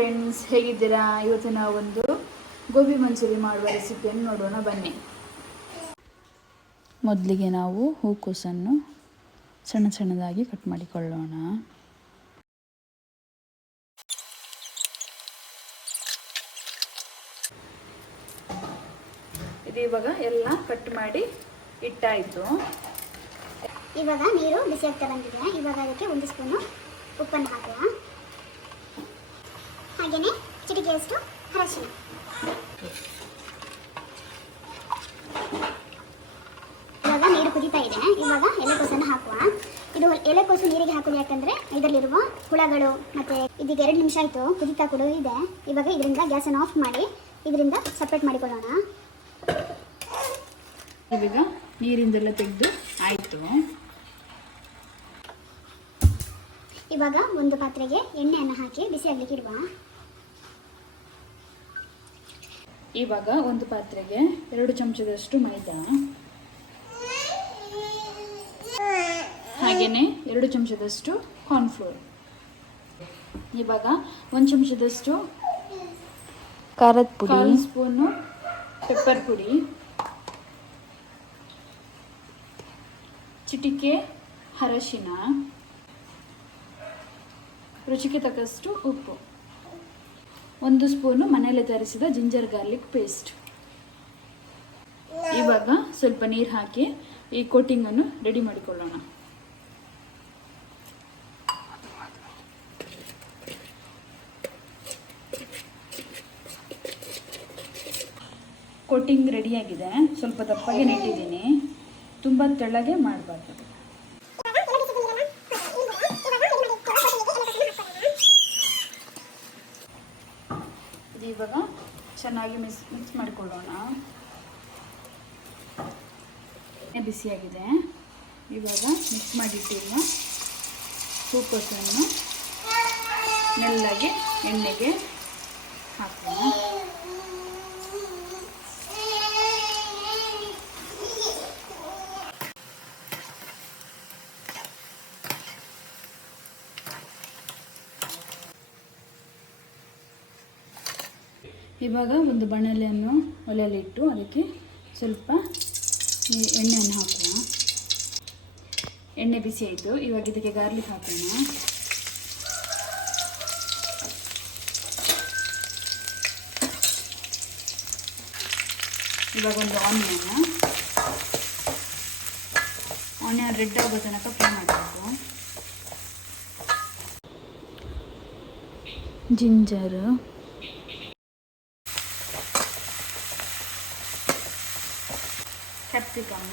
Friends, ಹೇಗಿದ್ದೀರಾ? ಇವತ್ತು ನಾವೊಂದು ಗೋಬಿ ಮಂಚೂರಿ ಮಾಡುವ ರೆಸಿಪಿಯನ್ನು ನೋಡೋಣ ಬನ್ನಿ. ಮೊದಲಿಗೆ ನಾವು ಹೂಕೋಸನ್ನು ಸಣ್ಣ ಸಣ್ಣದಾಗಿ ಕಟ್ ಮಾಡಿಕೊಳ್ಳೋಣ. ಇದು ಇವಾಗ ಎಲ್ಲ ಕಟ್ ಮಾಡಿ ಇಟ್ಟಾಯಿತು. ಇವಾಗ ನೀರು ಬಿಸಿ ಆಗ್ತಾ ಬಂದಿದೆ. ಇವಾಗ ಅದಕ್ಕೆ 1 ಸ್ಪೂನು ಉಪ್ಪನ್ನು ಹಾಕುವ. ಹಾಗೆಯೇ ಚಿಟಿಕೆಯಷ್ಟು ಅರಿಶಿನ. ಇವಾಗ ನೀರು ಕುದೀತಾ ಇದೆ. ಇವಾಗ ಎಲೆಕೋಸನ್ನು ಹಾಕುವ. ಇದು ಎಲೆಕೋಸು ನೀರಿಗೆ ಹಾಕೋದು ಯಾಕಂದರೆ ಇದರಲ್ಲಿರುವ ಹುಳಗಳು ಮತ್ತು ಇದೀಗ 2 ನಿಮಿಷ ಆಯಿತು ಕುದೀತಾ ಕೂಡ ಇದೆ. ಇವಾಗ ಇದರಿಂದ ಗ್ಯಾಸನ್ನು ಆಫ್ ಮಾಡಿ ಇದರಿಂದ ಸಪ್ರೇಟ್ ಮಾಡಿಕೊಳ್ಳೋಣ. ಇವಾಗ ನೀರಿಂದೆಲ್ಲ ತೆಗೆದು ಆಯಿತು. ಇವಾಗ ಒಂದು ಪಾತ್ರೆಗೆ ಎಣ್ಣೆಯನ್ನು ಹಾಕಿ ಬಿಸಿ ಆಗಲಿಕ್ಕೆ ಇಡುವ. ಇವಾಗ ಒಂದು ಪಾತ್ರೆಗೆ 2 ಚಮಚದಷ್ಟು ಮೈದಾ, ಹಾಗೆಯೇ 2 ಚಮಚದಷ್ಟು ಕಾರ್ನ್ಫ್ಲೋರ್, ಇವಾಗ 1 ಚಮಚದಷ್ಟು ಖಾರದ ಪುಡಿ, 1 ಸ್ಪೂನು ಪೆಪ್ಪರ್ ಪುಡಿ, ಚಿಟಿಕೆ ಅರಿಶಿನ, ರುಚಿಗೆ ತಕ್ಕಷ್ಟು ಉಪ್ಪು, 1 ಸ್ಪೂನು ಮನೆಯಲ್ಲೇ ತರಿಸಿದ ಜಿಂಜರ್ ಗಾರ್ಲಿಕ್ ಪೇಸ್ಟ್. ಇವಾಗ ಸ್ವಲ್ಪ ನೀರು ಹಾಕಿ ಈ ಕೋಟಿಂಗನ್ನು ರೆಡಿ ಮಾಡಿಕೊಳ್ಳೋಣ. ಕೋಟಿಂಗ್ ರೆಡಿಯಾಗಿದೆ. ಸ್ವಲ್ಪ ದಪ್ಪಗೆ ನೆಟ್ಟಿದ್ದೀನಿ, ತುಂಬ ತೆಳ್ಳಗೆ ಮಾಡಬಾರ್ದು. ಇವಾಗ ಚೆನ್ನಾಗಿ ಮಿಕ್ಸ್ ಮಾಡಿಕೊಳ್ಳೋಣ. ಬಿಸಿಯಾಗಿದೆ. ಇವಾಗ ಮಿಕ್ಸ್ ಮಾಡಿಟ್ಟಿರುವ ಹೂಕೋಸನ್ನು ಮೆಲ್ಲಗೆ ಎಣ್ಣೆಗೆ ಹಾಕೋಣ. ಇವಾಗ ಒಂದು ಬಾಣಲೆಯನ್ನು ಒಲೆಯಲ್ಲಿಟ್ಟು ಅದಕ್ಕೆ ಸ್ವಲ್ಪ ಎಣ್ಣೆಯನ್ನು ಹಾಕೋಣ. ಎಣ್ಣೆ ಬಿಸಿ ಆಯಿತು. ಇವಾಗ ಇದಕ್ಕೆ ಗಾರ್ಲಿಕ್ ಹಾಕೋಣ. ಇವಾಗ ಒಂದು ಆನಿಯನ್ ರೆಡ್ ಆಗೋ ತನಕ ಫ್ರೈ ಮಾಡಬೇಕು. ಜಿಂಜರ್, ಕ್ಯಾಪ್ಸಿಕಮ್,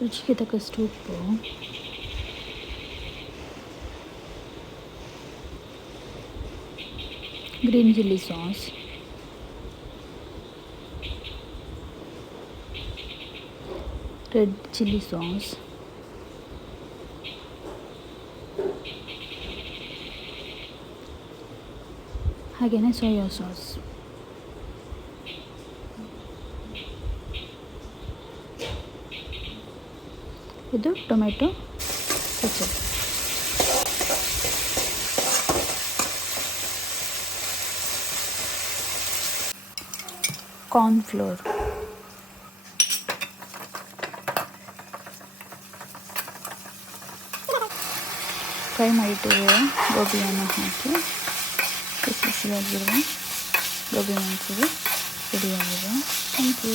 ರುಚಿಗೆ ತಕ್ಕಷ್ಟು ಉಪ್ಪು, green chilli sauce, red chilli sauce, ಹಾಗೆಯೇ ಸೋಯಾ ಸಾಸ್. ಇದು ಟೊಮೆಟೊ ಕೆಚಪ್. ಕಾರ್ನ್ಫ್ಲೋರ್, ಫ್ರೈ ಮಾಡಿಟ್ಟಿರುವ ಗೋಬಿಯನ್ನು ಹಾಕಿ ಬಿಸಿಯಾಗಿರುವ ಗೋಬಿ ಮಂಚೂರಿ ರೆಡಿಯಾಗಿದೆ. Thank you.